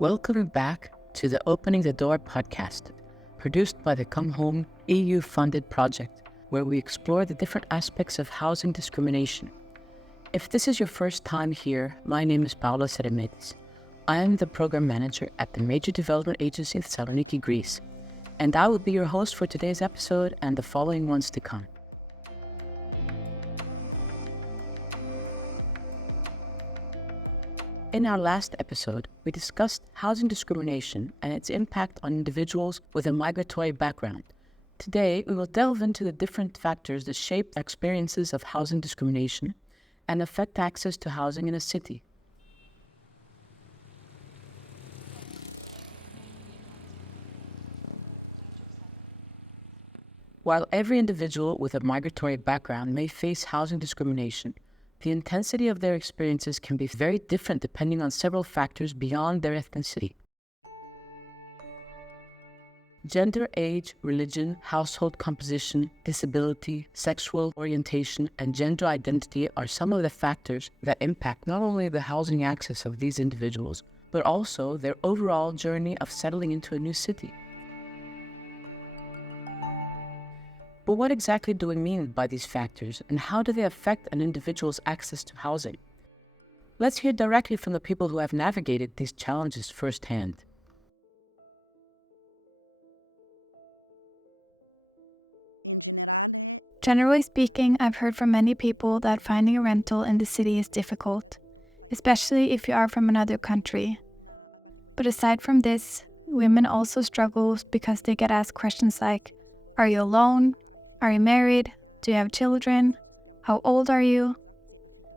Welcome back to the Opening the Door podcast, produced by the Come Home EU-funded project, where we explore the different aspects of housing discrimination. If this is your first time here, my name is 𝗗𝗶𝘃𝗲𝗿𝗀𝗃𝗀𝗏. I am the program manager at the Major Development Agency in Thessaloniki, Greece, and I will be your host for today's episode and the following ones to come. In our last episode, we discussed housing discrimination and its impact on individuals with a migratory background. Today, we will delve into the different factors that shape experiences of housing discrimination and affect access to housing in a city. While every individual with a migratory background may face housing discrimination, the intensity of their experiences can be very different depending on several factors beyond their ethnicity. Gender, age, religion, household composition, disability, sexual orientation, and gender identity are some of the factors that impact not only the housing access of these individuals, but also their overall journey of settling into a new city. But what exactly do we mean by these factors, and how do they affect an individual's access to housing? Let's hear directly from the people who have navigated these challenges firsthand. Generally speaking, I've heard from many people that finding a rental in the city is difficult, especially if you are from another country. But aside from this, women also struggle because they get asked questions like, are you alone? Are you married? Do you have children? How old are you?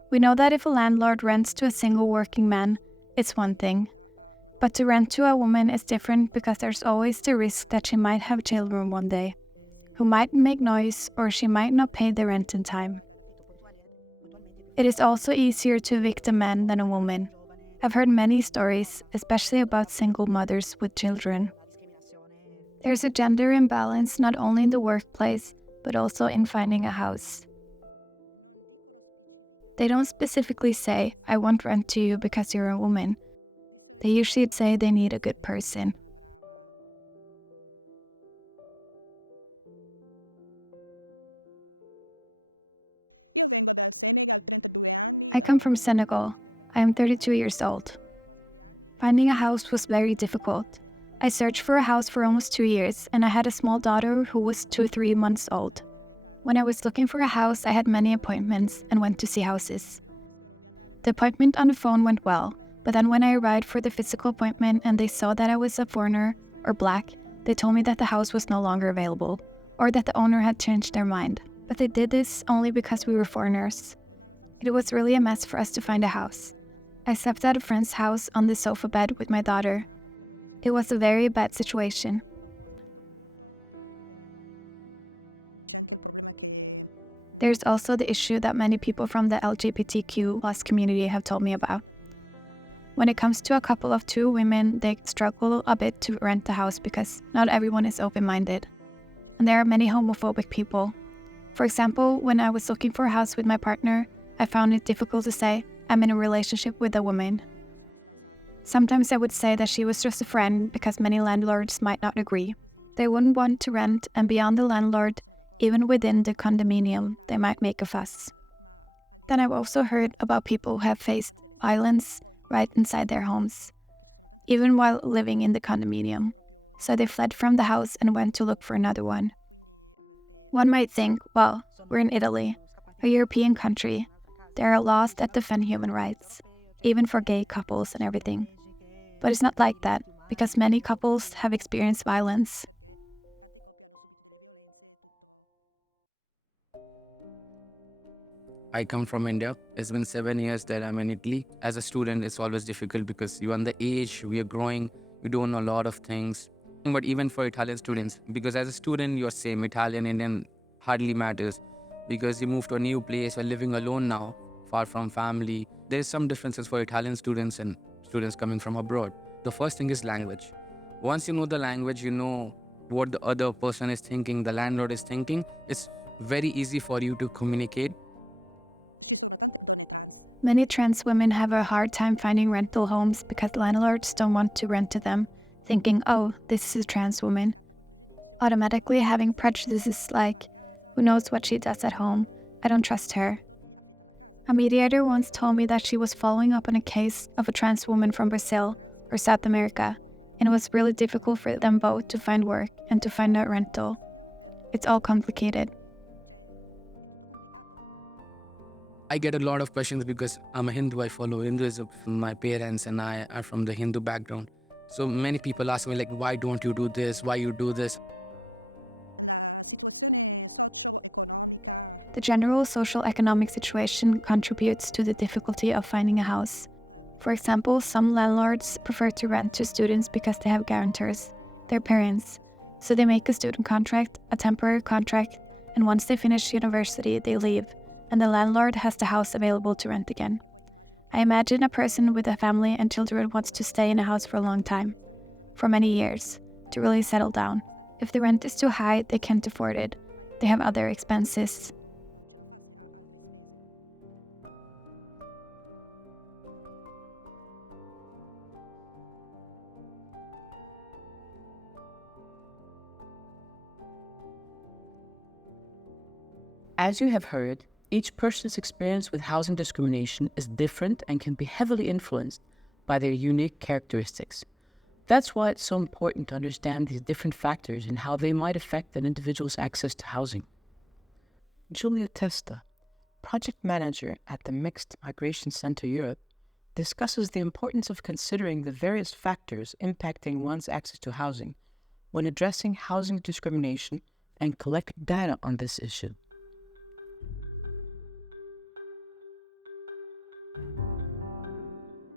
We know that if a landlord rents to a single working man, it's one thing. But to rent to a woman is different because there's always the risk that she might have children one day, who might make noise or she might not pay the rent in time. It is also easier to evict a man than a woman. I've heard many stories, especially about single mothers with children. There's a gender imbalance not only in the workplace, but also in finding a house. They don't specifically say, I won't rent to you because you're a woman. They usually say they need a good person. I come from Senegal. I am 32 years old. Finding a house was very difficult. I searched for a house for almost 2 years, and I had a small daughter who was 2-3 months old. When I was looking for a house, I had many appointments and went to see houses. The appointment on the phone went well, but then when I arrived for the physical appointment and they saw that I was a foreigner or black, they told me that the house was no longer available, or that the owner had changed their mind. But they did this only because we were foreigners. It was really a mess for us to find a house. I slept at a friend's house on the sofa bed with my daughter. It was a very bad situation. There's also the issue that many people from the 𝗓𝗰𝗃𝗃+ community have told me about. When it comes to a couple of two women, they struggle a bit to rent a house because not everyone is open-minded. And there are many homophobic people. For example, when I was looking for a house with my partner, I found it difficult to say, I'm in a relationship with a woman. Sometimes I would say that she was just a friend because many landlords might not agree. They wouldn't want to rent, and beyond the landlord, even within the condominium, they might make a fuss. Then I've also heard about people who have faced violence right inside their homes, even while living in the condominium. So they fled from the house and went to look for another one. One might think, well, we're in Italy, a European country. There are laws that defend human rights, even for gay couples and everything. But it's not like that, because many couples have experienced violence. I come from India. It's been 7 years that I'm in Italy. As a student, it's always difficult because you're on the age, we are growing, we don't know a lot of things. But even for Italian students, because as a student, you're same, Italian, Indian, hardly matters. Because you move to a new place, you're living alone now, far from family. There's some differences for Italian students and students coming from abroad. The first thing is language. Once you know the language, you know what the other person is thinking, the landlord is thinking, it's very easy for you to communicate. ci sono tante donne trans. Many trans women have a hard time finding rental homes because landlords don't want to rent to them, thinking, oh, this is a trans woman. Automatically having prejudices like, who knows what she does at home? I don't trust her. A mediator once told me that she was following up on a case of a trans woman from Brazil or South America, and it was really difficult for them both to find work and to find a rental. It's all complicated. I get a lot of questions because I'm a Hindu, I follow Hinduism. My parents and I are from the Hindu background. So many people ask me like, why don't you do this? Why you do this? La situazione socio-economica. The general social economic situation contributes to the difficulty of finding a house. For example, some landlords prefer to rent to students because they have guarantors, their parents. So they make a student contract, a temporary contract, and once they finish university, they leave, and the landlord has the house available to rent again. I imagine a person with a family and children wants to stay in a house for a long time, for many years, to really settle down. If the rent is too high, they can't afford it. They have other expenses. As you have heard, each person's experience with housing discrimination is different and can be heavily influenced by their unique characteristics. That's why it's so important to understand these different factors and how they might affect an individual's access to housing. 𝗗𝗰𝗃𝗲𝗿𝗀𝗃𝗲𝗴𝗏, project manager at the Mixed Migration Center Europe, discusses the importance of considering the various factors impacting one's access to housing when addressing housing discrimination and collecting data on this issue.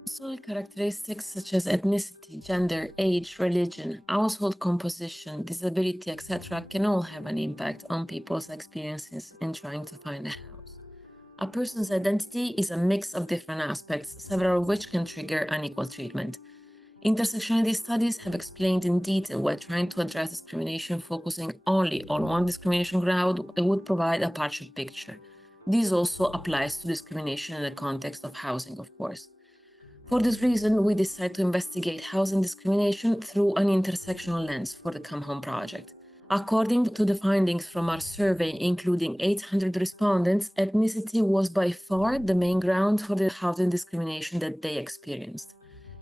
Social characteristics such as ethnicity, gender, age, religion, household composition, disability, etc. can all have an impact on people's experiences in trying to find a house. A person's identity is a mix of different aspects, several of which can trigger unequal treatment. Intersectionality studies have explained in detail why trying to address discrimination focusing only on one discrimination ground would provide a partial picture. This also applies to discrimination in the context of housing, of course. For this reason, we decided to investigate housing discrimination through an intersectional lens for the Come Home project. According to the findings from our survey, including 800 respondents, ethnicity was by far the main ground for the housing discrimination that they experienced.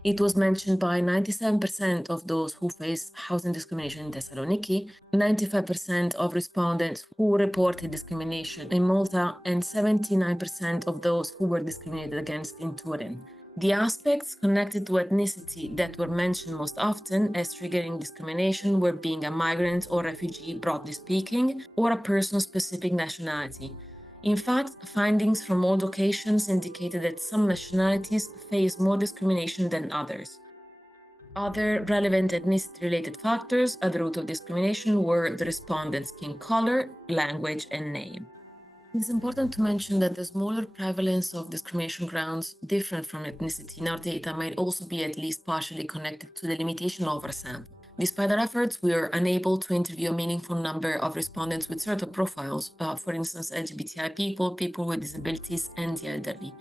It was mentioned by 97% of those who faced housing discrimination in Thessaloniki, 95% of respondents who reported discrimination in Malta, and 79% of those who were discriminated against in Turin. The aspects connected to ethnicity that were mentioned most often as triggering discrimination were being a migrant or refugee, broadly speaking, or a person's specific nationality. In fact, findings from all locations indicated that some nationalities face more discrimination than others. Other relevant ethnicity-related factors at the root of discrimination were the respondent's skin color, language, and name. It's important to mention that the smaller prevalence of discrimination grounds different from ethnicity in our data might also be at least partially connected to the limitation of our sample. Despite our efforts, we are unable to interview a meaningful number of respondents with certain profiles, for instance, LGBTI people, people with disabilities, and the elderly.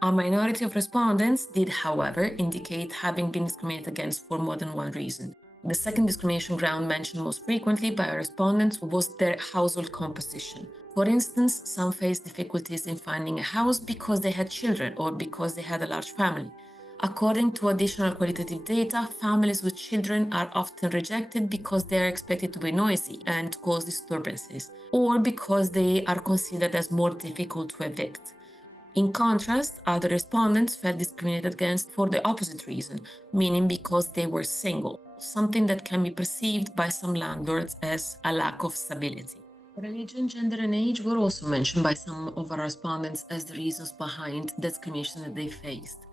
A minority of respondents did, however, indicate having been discriminated against for more than one reason. The second discrimination ground mentioned most frequently by our respondents was their household composition. For instance, some faced difficulties in finding a house because they had children or because they had a large family. According to additional qualitative data, families with children are often rejected because they are expected to be noisy and cause disturbances, or because they are considered as more difficult to evict. In contrast, other respondents felt discriminated against for the opposite reason, meaning because they were single, something that can be perceived by some landlords as a lack of stability. Religion, gender, and age were also mentioned by some of our respondents as the reasons behind the discrimination that they faced.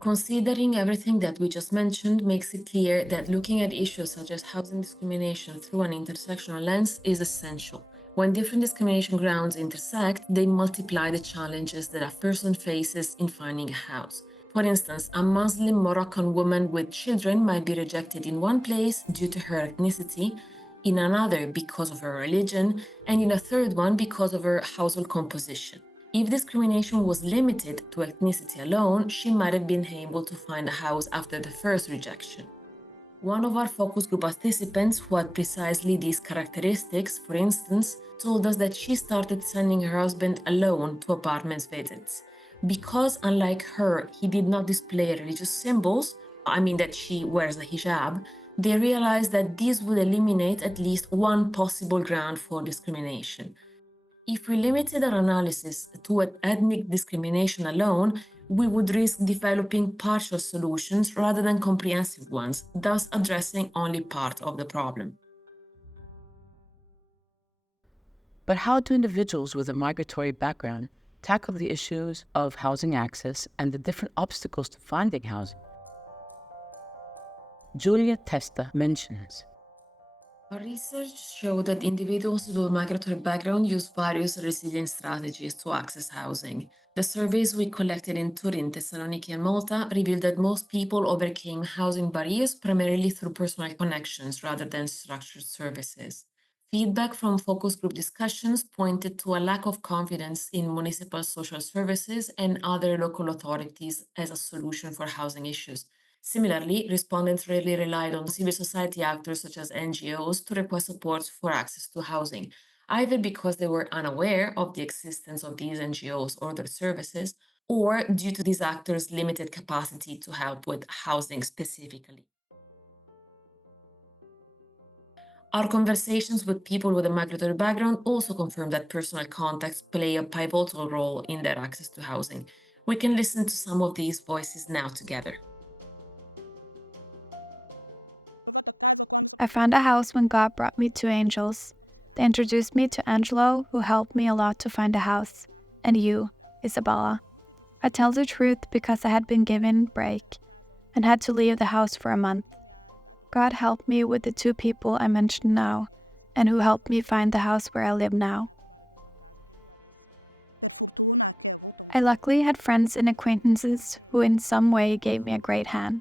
Considering everything that we just mentioned makes it clear that looking at issues such as housing discrimination through an intersectional lens is essential. When different discrimination grounds intersect, they multiply the challenges that a person faces in finding a house. For instance, a Muslim Moroccan woman with children might be rejected in one place due to her ethnicity, in another because of her religion, and in a third one because of her household composition. If discrimination was limited to ethnicity alone, she might have been able to find a house after the first rejection. One of our focus group participants who had precisely these characteristics, for instance, told us that she started sending her husband alone to apartments visits. Because unlike her, he did not display religious symbols, that she wears a hijab, they realized that this would eliminate at least one possible ground for discrimination. If we limited our analysis to ethnic discrimination alone, we would risk developing partial solutions rather than comprehensive ones, thus addressing only part of the problem. But how do individuals with a migratory background tackle the issues of housing access and the different obstacles to finding housing? 𝗗𝗂𝗃𝗲𝗿𝗀𝗃𝗃 mentions, Our research showed that individuals with a migratory background use various resilience strategies to access housing. The surveys we collected in Turin, Thessaloniki, and Malta revealed that most people overcame housing barriers primarily through personal connections rather than structured services. Feedback from focus group discussions pointed to a lack of confidence in municipal social services and other local authorities as a solution for housing issues. Similarly, respondents rarely relied on civil society actors such as NGOs to request support for access to housing, either because they were unaware of the existence of these NGOs or their services, or due to these actors' limited capacity to help with housing specifically. Our conversations with people with a migratory background also confirm that personal contacts play a pivotal role in their access to housing. We can listen to some of these voices now together. I found a house when God brought me two angels. They introduced me to Angelo, who helped me a lot to find a house, and you, Isabella. I tell the truth because I had been given a break and had to leave the house for a month. God helped me with the two people I mentioned now, and who helped me find the house where I live now. I luckily had friends and acquaintances who in some way gave me a great hand,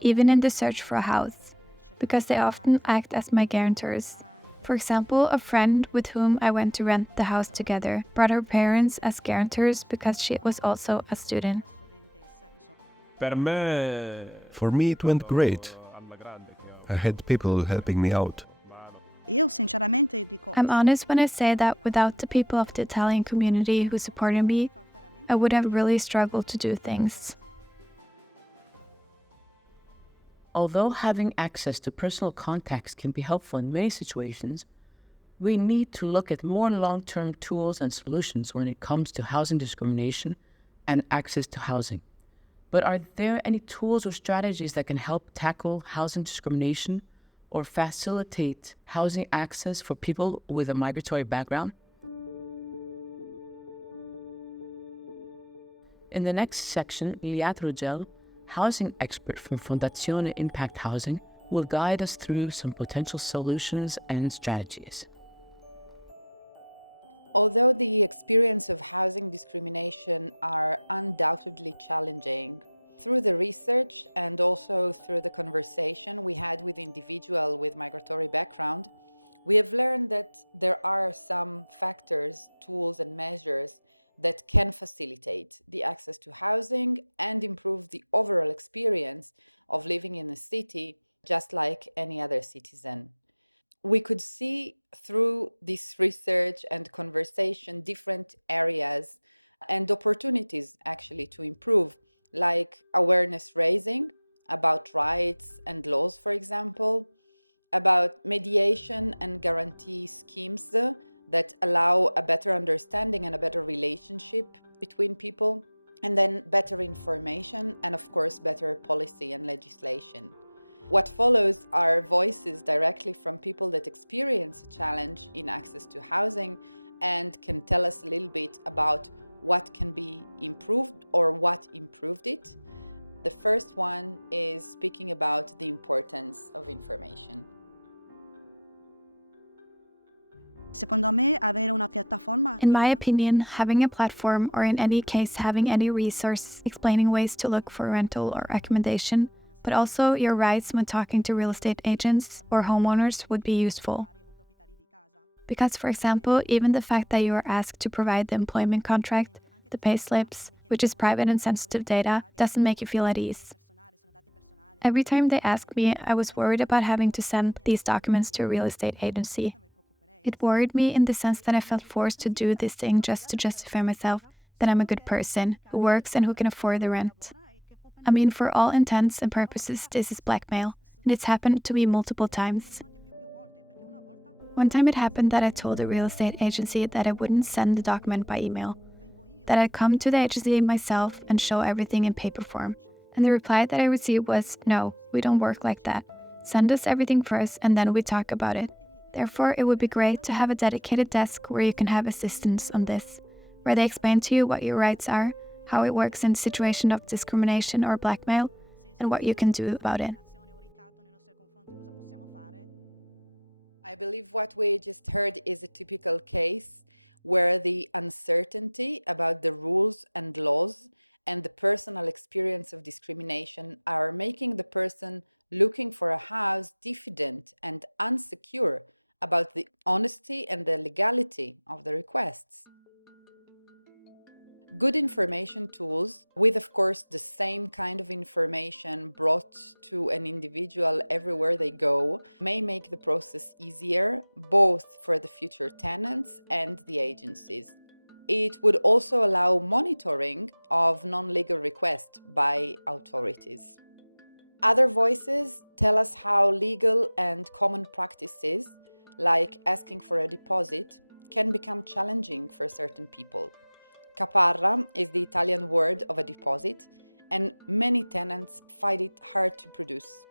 even in the search for a house, because they often act as my guarantors. For example, a friend with whom I went to rent the house together brought her parents as guarantors because she was also a student. For me, it went great. I had people helping me out. I'm honest when I say that without the people of the Italian community who supported me, I would have really struggled to do things. Although having access to personal contacts can be helpful in many situations, we need to look at more long-term tools and solutions when it comes to housing discrimination and access to housing. But are there any tools or strategies that can help tackle housing discrimination or facilitate housing access for people with a migratory background? In the next section, 𝗙𝗰𝗃𝗲𝗿𝗀𝗃𝗃, housing expert from Fondazione Impact Housing, will guide us through some potential solutions and strategies. Although the experience of housing discrimination are undoubtedly challenging, through the research and also through the conversation we had with individuals with migratory background, we have learned that there are some factors, tools, and measures that can facilitate the access to housing and improve the overall experience of living in a city, just like any other citizen. We could see through this research and conversation different areas and opportunities actually to improve, like awareness raising about rights and laws, for example, about mediation and guarantee schemes that allow a better understanding and a better relationship between people, and then better information and, of course, better policy and legislation. What follows are voices directly from people that experience a challenge in access to housing and can tell us a little bit about what can be improved or what improved it. The first one is speaking about the importance of information. In my opinion, having a platform, or in any case having any resource explaining ways to look for rental or accommodation, but also your rights when talking to real estate agents or homeowners would be useful. Because, for example, even the fact that you are asked to provide the employment contract, the pay slips, which is private and sensitive data, doesn't make you feel at ease. Every time they asked me, I was worried about having to send these documents to a real estate agency. It worried me in the sense that I felt forced to do this thing just to justify myself that I'm a good person, who works and who can afford the rent. I mean, for all intents and purposes, this is blackmail, and it's happened to me multiple times. One time it happened that I told the real estate agency that I wouldn't send the document by email, that I'd come to the agency myself and show everything in paper form. And the reply that I received was, "No, we don't work like that. Send us everything first and then we talk about it. Therefore, it would be great to have a dedicated desk where you can have assistance on this, where they explain to you what your rights are, how it works in situation of discrimination or blackmail, and what you can do about it." I believe what we just heard is a typical case where the uncertainty about the rules and laws and the personal experience of discrimination are making the person looking for a house diffident and unsecure about the honesty and the legality of the requests. Good information tools, with of course the same kind of information brought to an individual everywhere they go, may make the process easier, both for the future tenants and the agencies. It would also allow monitoring of non-legal requests by authorities. Other voices tell us how legal and common practices, like asking for a deposit, can become challenging for certain people. Caparra is the Italian word of a deposit, and many tenants find it hard to produce.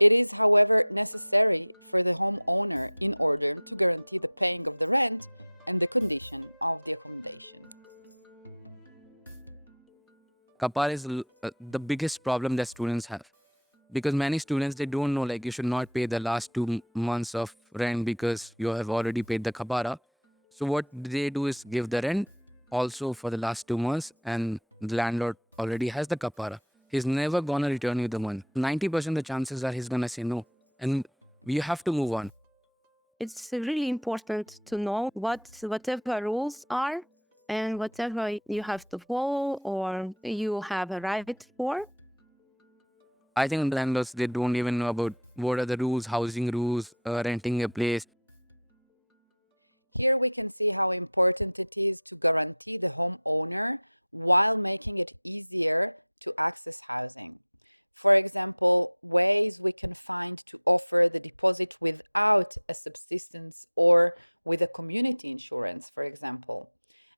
It is, however, necessary for the homeowner in order to guarantee the paying of the rent and the condition of the accommodation. Kapar is the biggest problem that students have. Because many students, they don't know, like, you should not pay the last 2 months of rent because you have already paid the kapara. So what they do is give the rent also for the last 2 months, and the landlord already has the kapara. He's never gonna return you the money. 90% the chances are he's gonna say no, and you have to move on. It's really important to know whatever rules are and whatever you have to follow or you have a right for. I think landlords, they don't even know about what are the rules, housing rules, renting a place. Here we can see how important it is to guarantee the homeowner while making it easier to access housing. For example, ways we can find to offer the deposit without a subsistence or with a community insurance, for example.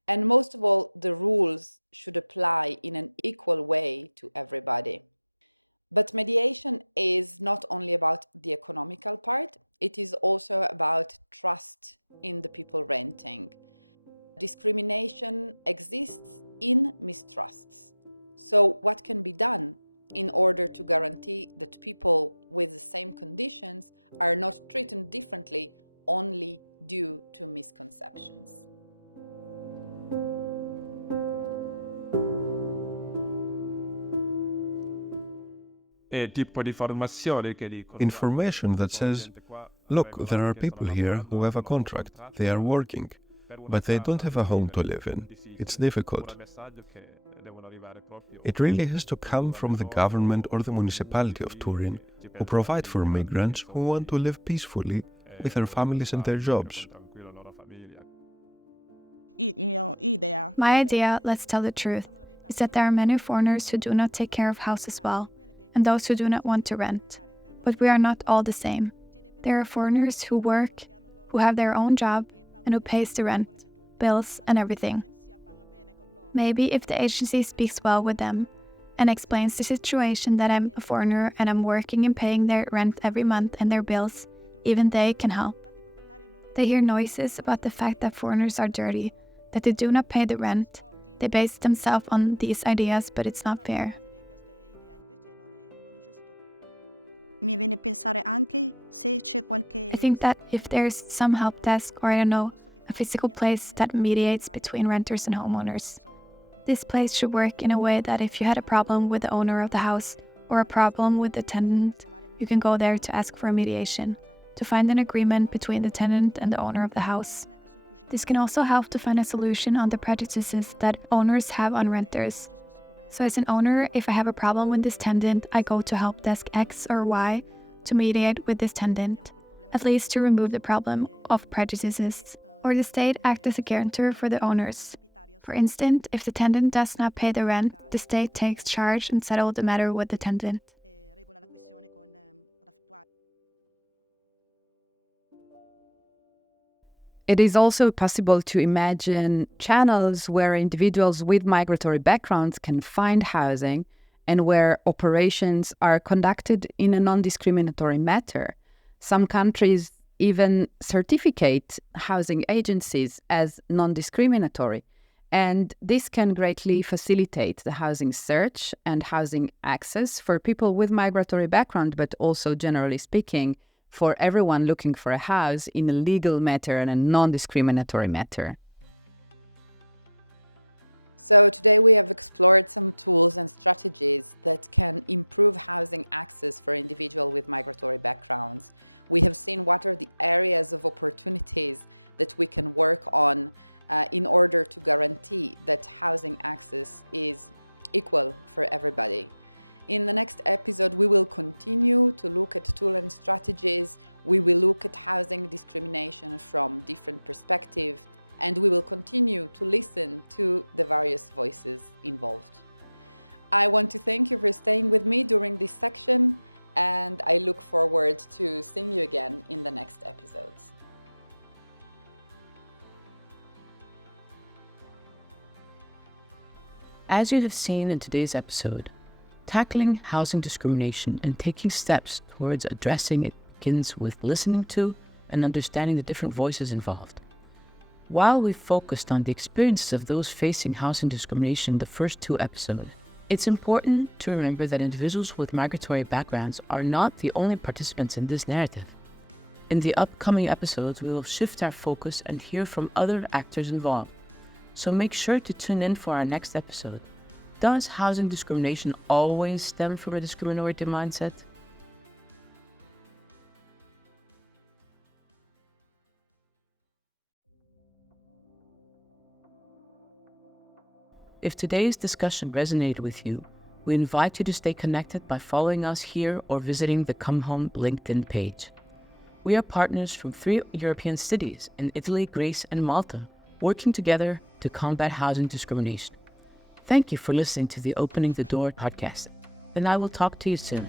And most of all, the rules should apply in an equal way to everybody. But mediation is not only about the economical part, it is also about trust in the people renting. Discrimination exists in mistrusts. So what can be done in order to guarantee that people with the same conditions are not treated differently only due to misconceptions? Information that says, look, there are people here who have a contract, they are working, but they don't have a home to live in. It's difficult. It really has to come from the government or the municipality of Turin, who provide for migrants who want to live peacefully with their families and their jobs. My idea, let's tell the truth, is that there are many foreigners who do not take care of houses well, and those who do not want to rent. But we are not all the same. There are foreigners who work, who have their own job, and who pays the rent, bills, and everything. Maybe if the agency speaks well with them and explains the situation that I'm a foreigner and I'm working and paying their rent every month and their bills, even they can help. They hear noises about the fact that foreigners are dirty, that they do not pay the rent. They base themselves on these ideas, but it's not fair. Mi viene a pensare anche se c'è qualche... I think that if there's some help desk or, I don't know, a physical place that mediates between renters and homeowners, this place should work in a way that if you had a problem with the owner of the house, or a problem with the tenant, you can go there to ask for a mediation, to find an agreement between the tenant and the owner of the house. This can also help to find a solution on the prejudices that owners have on renters. So as an owner, if I have a problem with this tenant, I go to help desk X or Y to mediate with this tenant, at least to remove the problem of prejudices. Or the state acts as a guarantor for the owners. For instance, if the tenant does not pay the rent, the state takes charge and settles the matter with the tenant. It is also possible to imagine channels where individuals with migratory backgrounds can find housing and where operations are conducted in a non-discriminatory manner. Some countries even certificate housing agencies as non-discriminatory, and this can greatly facilitate the housing search and housing access for people with migratory background, but also, generally speaking, for everyone looking for a house in a legal matter and a non-discriminatory matter. So today we have explored some tools and strategies that can improve housing access for individuals with migratory backgrounds. We have seen what are the areas of opportunities that we can work on in order to guarantee that housing access is equal for everybody. In the next episode, we will continue to look at tools and strategies. We will look at housing discrimination from different perspectives, and we will continue to listen to the various voices involved. I want to thank you for staying with me during this section, and I look forward to seeing you again in the next episodes. As you have seen in today's episode, tackling housing discrimination and taking steps towards addressing it begins with listening to and understanding the different voices involved. While we focused on the experiences of those facing housing discrimination in the first 2 episodes, it's important to remember that individuals with migratory backgrounds are not the only participants in this narrative. In the upcoming episodes, we will shift our focus and hear from other actors involved. So make sure to tune in for our next episode. Does housing discrimination always stem from a discriminatory mindset? If today's discussion resonated with you, we invite you to stay connected by following us here or visiting the Come Home LinkedIn page. We are partners from 3 European cities in Italy, Greece, and Malta, working together to combat housing discrimination. Thank you for listening to the Opening the Door podcast, and I will talk to you soon.